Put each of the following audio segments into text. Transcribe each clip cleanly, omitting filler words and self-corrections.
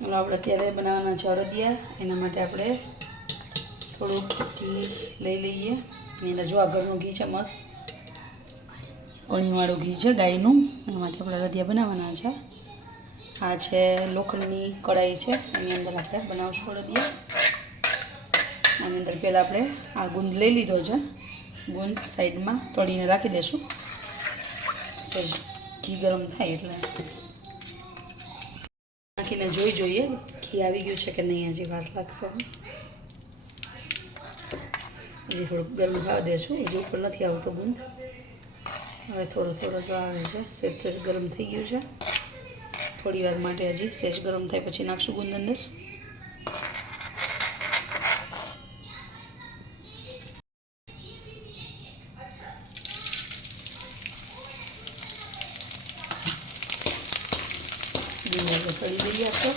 હવે આપણે અત્યારે બનાવવાના છે અડદિયા. એના માટે આપણે થોડુંક ઘી લઈ લઈએ. એની અંદર જો આ ઘરનું ઘી છે, મસ્ત કણીવાળું ઘી છે ગાયનું. એના માટે આપણે અડદિયા બનાવવાના છે. આ છે લોખંડની કઢાઈ છે, એની અંદર આપણે બનાવશું અડદિયા. આની અંદર પહેલાં આપણે આ ગુંદ લઈ લીધો છે. ગુંદ સાઈડમાં તળીને રાખી દઈશું. સહેજ ઘી ગરમ થાય એટલે નાખીને જોઈએ ઘી આવી ગયું છે કે નહીં. હજી વાર લાગશે. હજી થોડુંક ગરમ થવા દઈશું. હજી ઉપર નથી આવતો ગુંદ. હવે થોડો જો આવે છે. સહેજ ગરમ થઈ ગયું છે. થોડી વાર માટે હજી સહેજ ગરમ થાય પછી નાખશું ગુંદ અંદર. તળી દઈએ આપણે.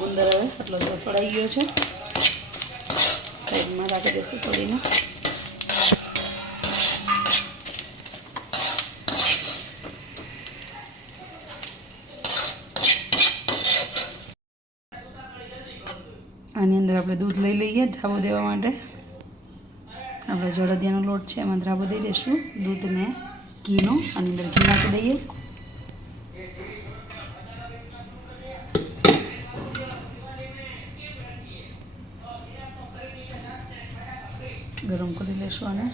ગુંદર હવે આટલો તળાઈ ગયો છે. સાઈડમાં રાખી દઈશું તળીને. આની અંદર આપણે દૂધ લઈ લઈએ ધ્રાવો દેવા માટે. આપણે જે અડદિયાનો લોટ છે એમાં ધ્રાવો દઈ દઈશું. દૂધને ઘીનો આની અંદર ઘી નાખી દઈએ. ગરમ કરી લઈશું આને.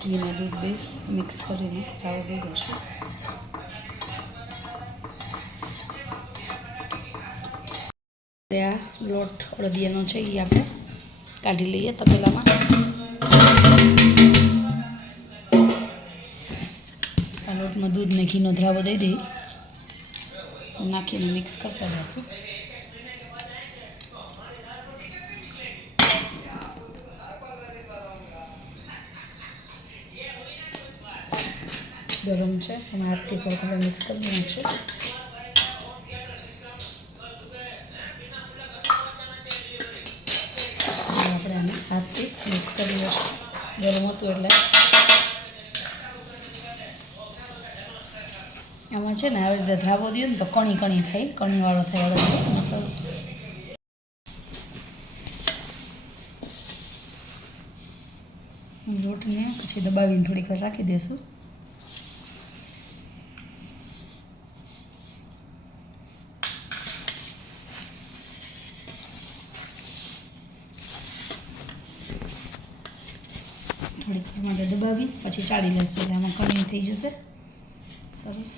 ઘી અને દૂધ બે મિક્સ કરીને રાવો દઈ દઈશું. આ લોટ અડદિયાનો છે એ આપણે કાઢી લઈએ તપેલામાં. આ લોટમાં દૂધ ને ઘીનો ધ્રાવો દઈ દઈએ. નાખીને મિક્સ કરતા જઈશું. ગરમ છે એમાં હાથથી થોડું મિક્સ કરી નાખશું. આપણે આને હાથથી મિક્સ કરી લઈશું. ગરમ હતું એટલે આમાં છે ને આવી રીતે ધ્રાવો દઈએ ને તો કણી થાય, કણીવાળો થાય અડદિયો. લોટને પછી દબાવીને થોડીક વાર રાખી દઈશું. થોડીક વાર માટે દબાવી પછી ચાળી લઈશું એટલે આમાં કણી થઈ જશે સરસ.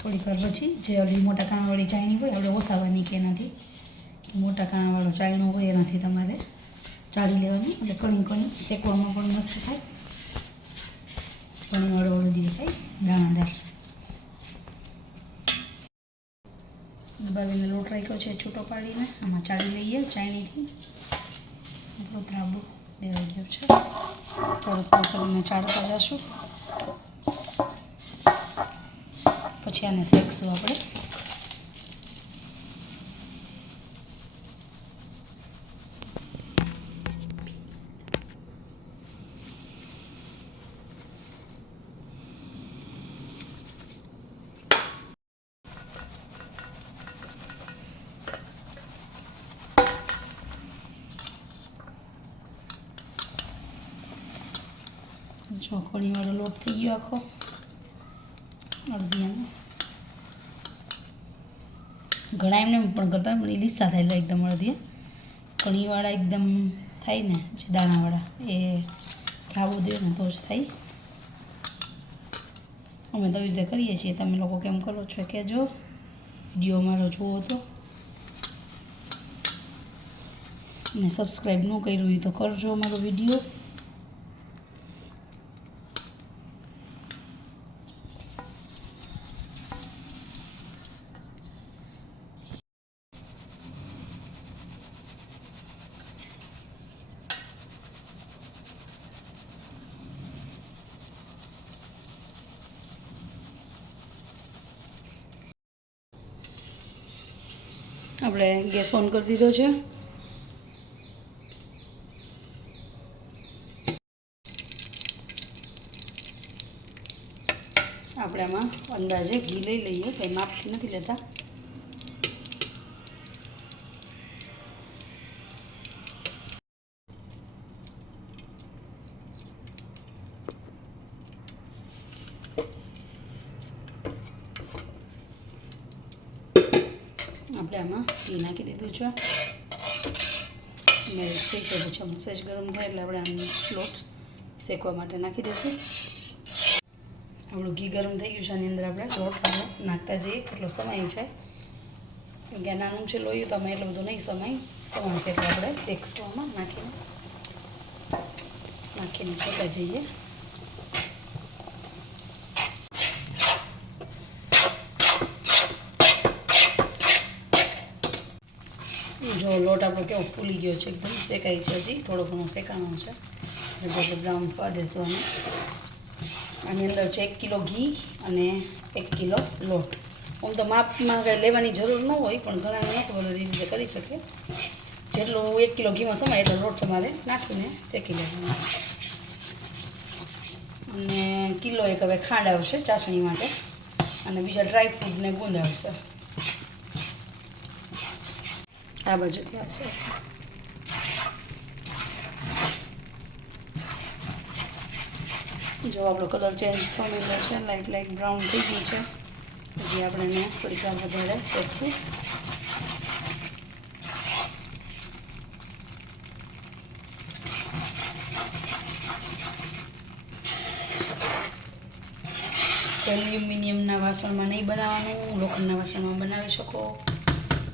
થોડીક વાર પછી જે ઓલી મોટા કાણાવાળી ચાયણી હોય આપણે ઓસાવાની કે એનાથી, મોટા કાણાવાળો ચાયણો હોય એનાથી તમારે ચાળી લેવાની એટલે કણી શેકવામાં પણ મસ્ત થાય. કણીવાળો અડદિયો થાય દાણાદાર. દબાવીને લોટ રાખ્યો છે છૂટો પાડીને આમાં ચાળી લઈએ ચાયણીથી. એટલો ધ્રાવો દેવાઈ ગયો છે. થોડુંક કરીને ચાળતા જશું. પછી આને શેકશું આપણે. ચોકડીવાળો લોટ થઈ ગયો આખો અડદિયાનો. ઘણા એમને પણ કરતા પણ એ લીસા થાય એકદમ અડદિયા. કણીવાળા એકદમ થાય ને જે દાણાવાળા એ ખાવું જોઈએ ને તો જ થાય. અમે તો એવી રીતે કરીએ છીએ. તમે લોકો કેમ કરો છો કહેજો. વિડીયો અમારો જુઓ તો. અને સબસ્ક્રાઈબ ન કર્યું હોય તો કરજો અમારો વિડીયો. આપણે ગેસ ઓન કરી દીધો છે. આપણે આમાં અંદાજે ઘી લઈ લઈએ. કંઈ માપથી નથી લેતા. આપણે આમાં ઘી નાખી દીધું છે. મેલ્ટ થઈ છે પછી મસેજ ગરમ થાય એટલે આપણે આનો લોટ શેકવા માટે નાખી દઈશું. આપણું ઘી ગરમ થઈ ગયું છે. આની અંદર આપણે લોટ નાખતા જઈએ. કેટલો સમય છે કેમ કે નાનું છે લોહી તો અમે એટલું બધું નહીં સમાશે એટલે આપણે શેકશું આમાં નાખીને શેકતા જઈએ. જો લોટ આપણો કેવો ફૂલી ગયો છે, એકદમ શેકાઈ છે. હજી થોડો ઘણો શેકાણો છે એટલે બ્રાઉન થવા દેશું આને. આની અંદર છે 1 કિલો ઘી અને 1 કિલો લોટ. આમ તો માપમાં કંઈ લેવાની જરૂર ન હોય પણ ઘણાને ન ખબર હોય એ રીતે કરી શકે. જેટલું 1 કિલો ઘીમાં સમાય એટલો લોટ તમારે નાખીને શેકી લેવાનો. અને કિલો એક હવે ખાંડ આવશે ચાસણી માટે અને બીજા ડ્રાય ફ્રૂટને ગુંદ આવશે. આ બાજુથી આવશે. જો આપણો કલર ચેન્જ થયેલો છે, લાઇટ બ્રાઉન થઈ ગયું છે. હજી આપણે એને થોડીક વાર વધારે શેકશું. એલ્યુમિનિયમના વાસણમાં નહીં બનાવવાનું, લોખંડના વાસણમાં બનાવી શકો.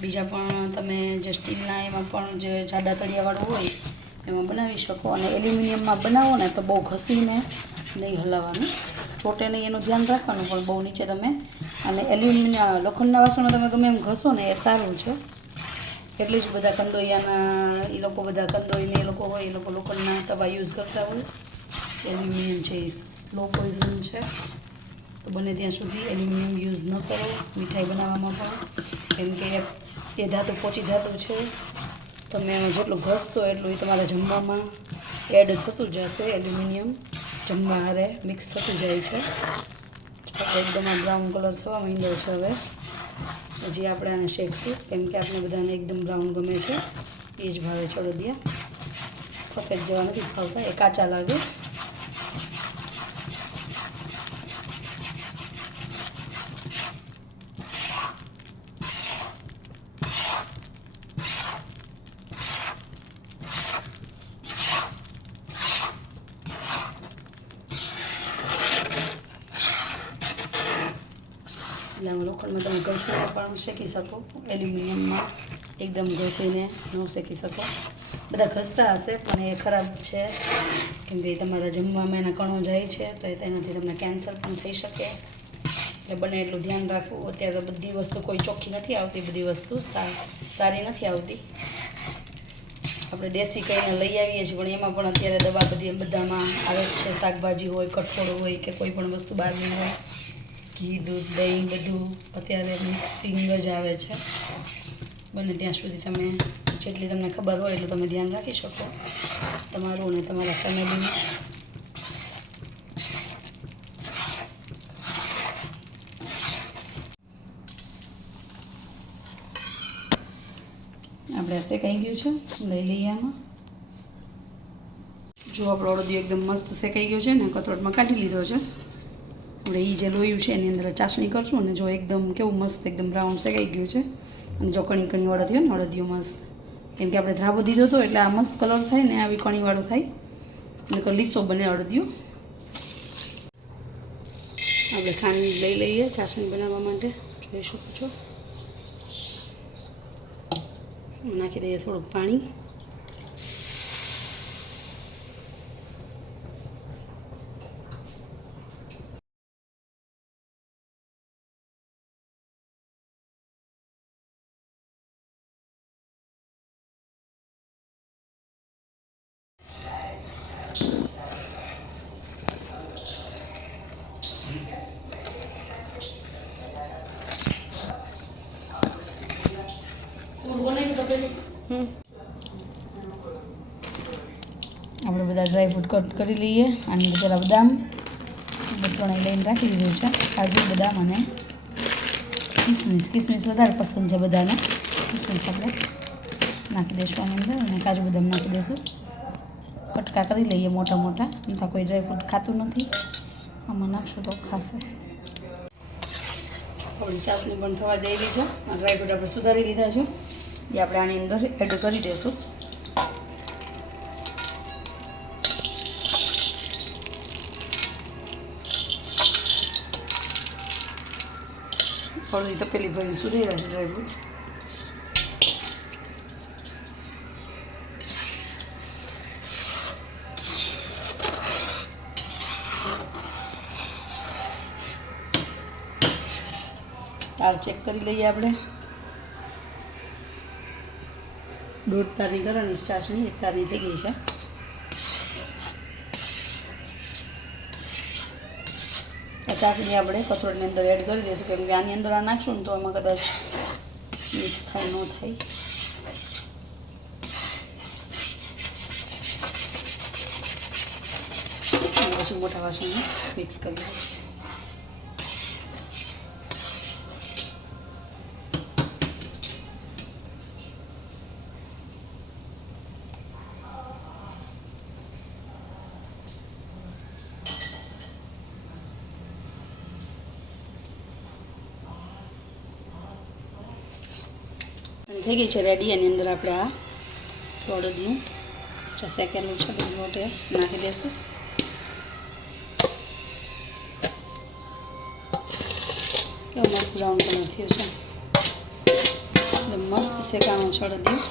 બીજા પણ તમે જે સ્ટીલના એમાં પણ જે જાડા તળિયાવાળું હોય એમાં બનાવી શકો. અને એલ્યુમિનિયમમાં બનાવો ને તો બહુ ઘસીને નહીં હલાવવાનું, ચોટે નહીં એનું ધ્યાન રાખવાનું. પણ બહુ નીચે તમે અને લોખંડના વાસણમાં તમે ગમે એમ ઘસો ને એ સારું છે. એટલે જ બધા કંદોઈયાના એ લોકો હોય એ લોકો લોખંડના તવા યુઝ કરતા હોય. એલ્યુમિનિયમ છે એ સ્લો પોઈઝન છે તો બને ત્યાં સુધી એલ્યુમિનિયમ યુઝ ન કરો મીઠાઈ બનાવવામાં પણ, કેમ કે એ ધાતુ પોચી ધાતુ છે. તમે જેટલું ઘસશો એટલું એ તમારા જમવામાં એડ થતું જશે. એલ્યુમિનિયમ જમવા હારે મિક્સ થતું જાય છે. એકદમ આ બ્રાઉન કલર થવા માંડ્યો છે. હવે હજી આપણે આને શેકશું કેમ કે આપણે બધાને એકદમ બ્રાઉન ગમે છે. એ જ ભાવે છે અડદિયા. સફેદ જેવા નથી ખાવતા, એ કાચા લાગે. એટલે આમાં લોખંડમાં તમે ઘસીને પણ શેકી શકો, એલ્યુમિનિયમમાં એકદમ ઘસીને ન શેકી શકો. બધા ઘસતા હશે પણ એ ખરાબ છે કેમ કે તમારા જમવામાં એના કણો જાય છે તો તેનાથી તમને કેન્સર પણ થઈ શકે. એટલે બને એટલું ધ્યાન રાખવું. અત્યારે તો બધી વસ્તુ કોઈ ચોખ્ખી નથી આવતી, બધી વસ્તુ સારી નથી આવતી. આપણે દેશી કહીને લઈ આવીએ છીએ પણ એમાં પણ અત્યારે દવા બધામાં આવે છે. શાકભાજી હોય, કઠોળ હોય કે કોઈ પણ વસ્તુ બહારની હોય, ઘી, દૂધ, દહીં બધું અત્યારે મિક્સિંગ જ આવે છે. બને ત્યાં સુધી તમે જેટલી તમને ખબર હોય એટલું તમે ધ્યાન રાખી શકો તમારું અને તમારા ફેમિલીનું. આપણે શેકાઈ ગયું છે, લઈ લઈએ આમાં. જો આપણો અડદિયો એકદમ મસ્ત શેકાઈ ગયો છે ને, કથરોટમાં કાઢી લીધો છે. આપણે એ જે લોયું છે એની અંદર ચાસણી કરશું અને જો એકદમ કેવું મસ્ત એકદમ બ્રાઉન શેકાઈ ગયું છે. અને જો કણી કણી વાળો થયો ને અડદિયો મસ્ત, કેમ કે આપણે ધ્રાવો દીધો હતો એટલે આ મસ્ત કલર થાય ને આવી કણીવાળો થાય, એટલે લીસો બને અડદિયો. આપણે ખાંડ લઈ લઈએ ચાસણી બનાવવા માટે, જોઈ શકો છો. નાખી દઈએ થોડુંક પાણી. આપણે બધા ડ્રાયફ્રૂટ કટ કરી લઈએ. આની અંદર પેલા બદામ ત્રણેય લઈને રાખી દીધું છે, કાજુ બદામ અને કિસમિસ. કિસમિસ વધારે પસંદ છે બધાને, કિસમિસ આપણે નાખી દઈશું આની અંદર અને કાજુ બદામ નાખી દઈશું. કટકા કરી લઈએ મોટા મોટા, તો કોઈ ડ્રાયફ્રૂટ ખાતું નથી, આમાં નાખશું તો ખાશે. થોડી ચાસણી પણ થવા દેવી છે. ડ્રાયફ્રૂટ આપણે સુધારી લીધા છે, એ આપણે આની અંદર એડ કરી દઈશું. થોડી તપેલી ભરી સુધાર્યા છે ડ્રાયફ્રૂટ. તાર ચેક કરી લઈએ આપણે. 1.5 તારની કરવાની ચાસણી, 1 તારની થઈ ગઈ છે. ચાસણી આપણે કથરોટની અંદર એડ કરી દઈશું, કેમ કે આની અંદર આ નાખશું ને તો આમાં કદાચ મિક્સ થાય ન થાય. પછી મોટા વાસણમાં મિક્સ કરી દઈશું. થઈ ગઈ છે રેડી. એની અંદર આપણે આ અડદનું શેકેલું છે બધું લોટ નાખી દઈશું. કેવો મસ્ત બ્રાઉન કલર થયો છે, એટલે મસ્ત શેકાણું છે અડદિયું.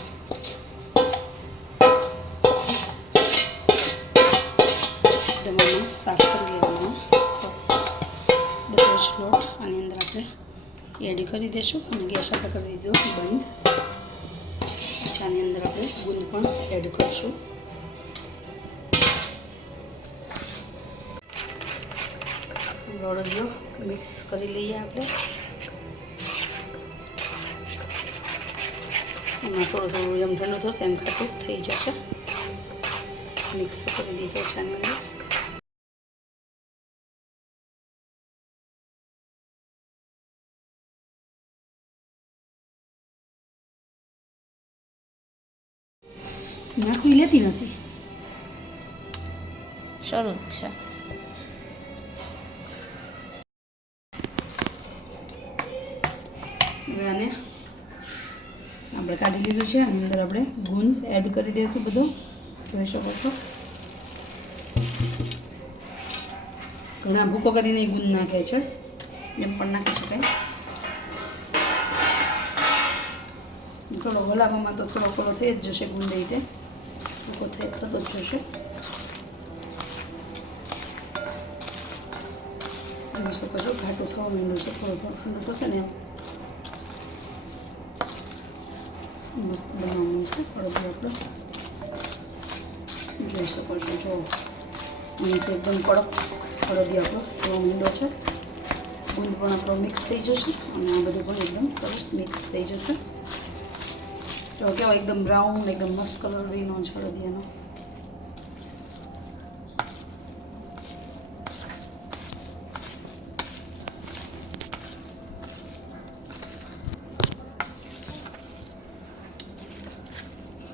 એકદમ સાફ કરી લેવાનો બધો જ લોટ. આની અંદર આપણે એડ કરી દઈશું અને ગેસ આપણે કરી દીધો બંધ. પછી આની અંદર આપણે ગુંદ પણ એડ કરીશું. અડદિયો મિક્સ કરી લઈએ આપણે. એમાં થોડું થોડું જેમ ઠંડુ થશે એમ ખાટું થઈ જશે. મિક્સ કરી દીધો છે આની અંદર. નાખવી લેતી નથી, શરૂ જ છે. હવે આને આપણે કાઢી લીધું છે. આની અંદર આપણે ગુંદ એડ કરી દઈશું બધો, જોઈ શકો છો. ઘણા ભૂકો કરીને ગુંદ નાખે છે, એમ પણ નાખી શકાય. થોડો હલાવવામાં તો થોડો થોડો થઈ જ જશે, ગુંદ રીતે ભૂકો થતો જ જશે. જોઈ શકો છો ઘાટું થવા માંડ્યું છે, થોડું થોડું ઠંડુ થશે ને મસ્ત બનાવવાનું છે અડદિયું આપણે. જોઈ શકો છો, જો અહીં તો એકદમ કડક અડદિયો આપણો થવા માંડ્યો છે. ગુંદ પણ આપણો મિક્સ થઈ જશે અને આ બધું પણ એકદમ સરસ મિક્સ થઈ જશે. જો કેવો એકદમ બ્રાઉન એકદમ મસ્ત કલર રહીનો છે અડદિયાનો.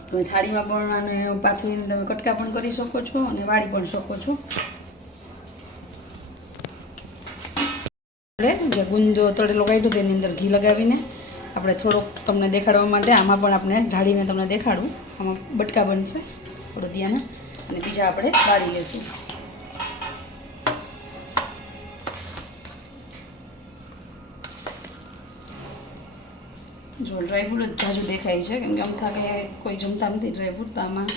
તમે થાળીમાં પણ આને પાથરીને તમે કટકા પણ કરી શકો છો અને વાળી પણ શકો છો. આપણે જે ગુંદો તળેલો કાઢ્યો તેની અંદર ઘી લગાવીને આપણે થોડોક તમને દેખાડવા માટે આમાં પણ આપણે ઢાળીને તમને દેખાડું. આમાં બટકા બનશે અડદિયાના અને બીજા આપણે વાળી લઈશું. જો ડ્રાયફ્રૂટ જ જાજુ દેખાય છે કેમ કે અમથા કે કોઈ જમતા નથી ડ્રાયફ્રૂટ, તો આમાં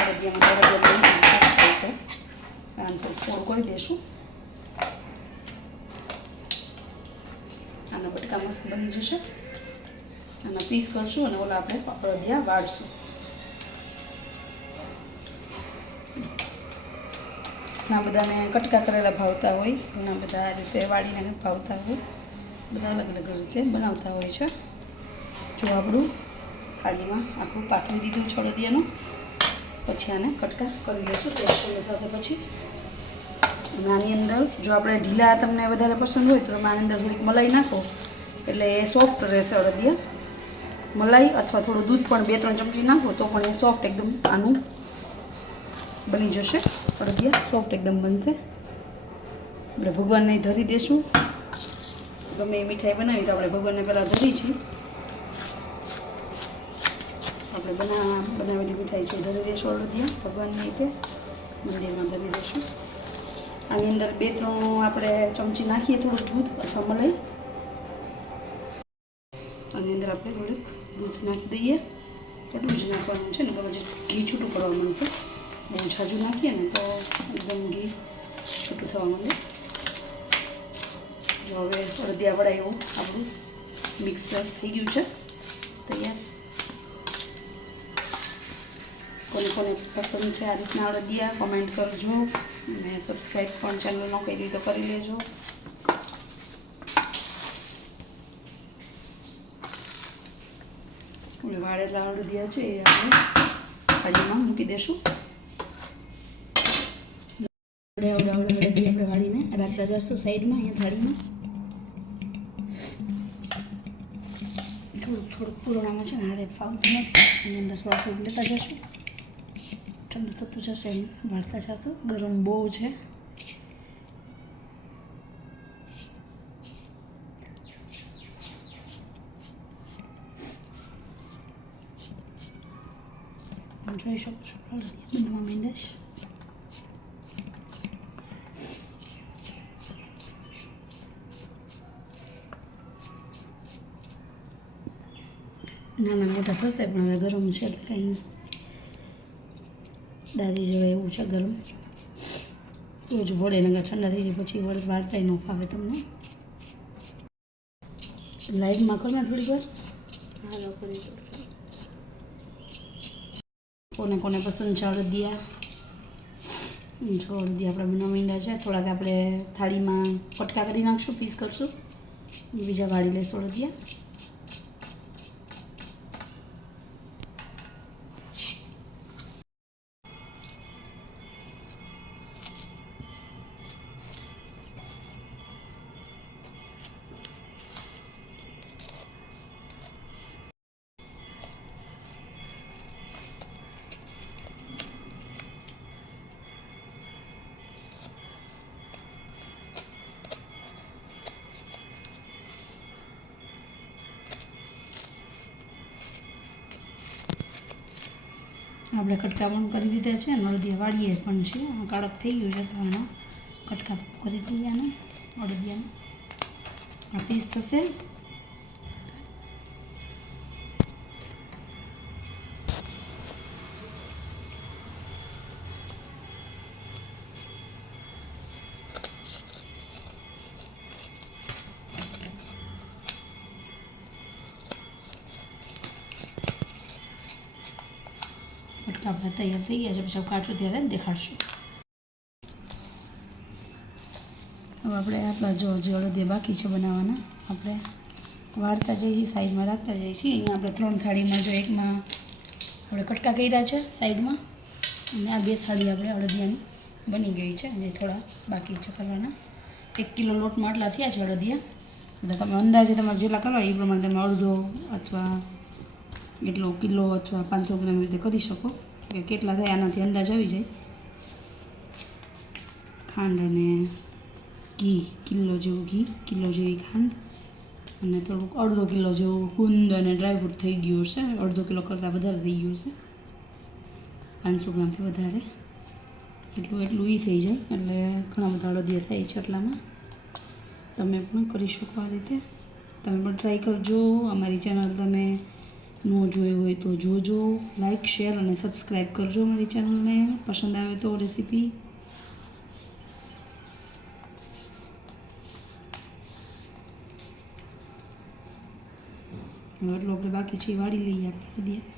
અડદિયામાં થોડું કરી દઈશું. આના બટકા મસ્ત બની જશે. આના પીસ કરશું અને ઓલા આપણે અડદિયા વાળશું. ઘણા બધાને કટકા કરેલા ભાવતા હોય, ઘણા બધા આ રીતે વાળીને ભાવતા હોય, બધા અલગ અલગ રીતે બનાવતા હોય છે. જો આપણું થાળીમાં આખું પાથરી દીધું છે અડદિયાનું, પછી આને કટકા કરી લઈશું. તે થશે પછી અને આની અંદર જો આપણે ઢીલા તમને વધારે પસંદ હોય તો તમે આની અંદર થોડીક મલાઈ નાખો એટલે એ સોફ્ટ રહેશે અડદિયા. મલાઈ અથવા થોડું દૂધ પણ 2-3 ચમચી નાખો તો પણ એ સોફ્ટ એકદમ આનું બની જશે. અડદિયા સોફ્ટ એકદમ બનશે. આપણે ભગવાનને ધરી દઈશું. ગમે એ મીઠાઈ બનાવી તો આપણે ભગવાનને પહેલાં ધરી છીએ. આપણે બનાવેલી મીઠાઈ છે ધરી દઈશું અડદિયા ભગવાનની રીતે મંદિરમાં ધરી દઈશું. આની અંદર 2-3 આપણે ચમચી નાખીએ થોડુંક દૂધ અથવા મલાઈ. આની અંદર આપણે થોડુંક દૂધ નાખી દઈએ. એટલું જ નાખવાનું છે ને, પછી ઘી છૂટું પડવા માંડશે. બહુ ઝાઝું નાખીએ ને તો એકદમ ઘી છૂટું થવા માંડે. જો હવે અડદિયા વડા એવું આપણું મિક્સર થઈ ગયું છે તૈયાર. કોને પસંદ છે આ રીતના અડદિયા કોમેન્ટ કરજો અને સબસ્ક્રાઈબ પણ ચેનલ ન કરી તો કરી લેજો. વાળેલા અડદિયા છે એ આપણે થાળીમાં મૂકી દઈશું. અડદિયા આપણે વાળીને રાખતા જઈશું સાઈડમાં અહીંયા થાળીમાં. થોડુંક પુરાણામાં છે ને હાથે ફાવતું નથી, એની અંદર થોડું લેતા જઈશું. ઠંડુ થતું જશે એમ વાળતા જશું. ગરમ બહુ છે. જોઈ શકો છો બનવા માંડે છે. નાના મોટા થશે પણ હવે ગરમ છે એટલે કંઈ દાજી જવાય એવું છે. ગરમ રોજ વળે ને ઠંડા થઈ જાય પછી વળે વાળતાય ન ફાવે તમને. લાઈવમાં કરો ને થોડીક વાર. હાલો કરી કોને પસંદ છે અડદિયા. જો અડદિયા આપણે બનાવી માંડ્યા છે. થોડાક આપણે થાળીમાં કટકા કરી નાખશું, પીસ કરશું, બીજા વાળી લઈશું અડદિયા. આપણે કટકા પણ કરી દીધા છે અને અડદિયા વાળીએ પણ છે. કડક થઈ ગયું છે તો એના કટકા કરી દઈએ. આને અડદિયાના આ પીસ થશે. કટકા આપણે તૈયાર થઈ ગયા છે. પછી કાઢશું ત્યારે દેખાડશું. હવે આપણે આપણા જો અડદિયા બાકી છે બનાવવાના આપણે વાળતા જઈએ છીએ, સાઈડમાં રાખતા જઈએ છીએ. અહીંયા આપણે 3 થાળીમાં જો એકમાં આપણે કટકા કર્યા છે સાઈડમાં, અને આ 2 થાળી આપણે અડદિયાની બની ગઈ છે અને થોડા બાકી છે કરવાના. 1 કિલો લોટમાં આટલા થયા છે અડદિયા. એટલે તમે અંદાજે તમારે જેટલા કરવા એ પ્રમાણે તમે અડધો અથવા એટલો કિલો અથવા 500 ગ્રામ રીતે કરી શકો કે કેટલા થાય આનાથી અંદાજ આવી જાય. ખાંડ અને ઘી, કિલો જેવું ઘી, કિલો જેવી ખાંડ અને થોડુંક અડધો કિલો જેવું ગુંદ અને ડ્રાયફ્રૂટ થઈ ગયું હશે. અડધો કિલો કરતાં વધારે થઈ ગયું હશે, 500 ગ્રામથી વધારે એટલું એ થઈ જાય. એટલે ઘણા બધા અડદિયા થાય છે. એટલામાં તમે પણ કરી શકો આ રીતે. તમે પણ ટ્રાય કરજો. અમારી ચેનલ તમે ન જોઈ હોય તો જોજો. લાઈક, શેર અને સબસ્ક્રાઈબ કરજો અમારી ચેનલને. પસંદ આવે તો રેસીપી. એટલું આપણે બાકી છે વાળી લઈએ આપણે અડદિયા.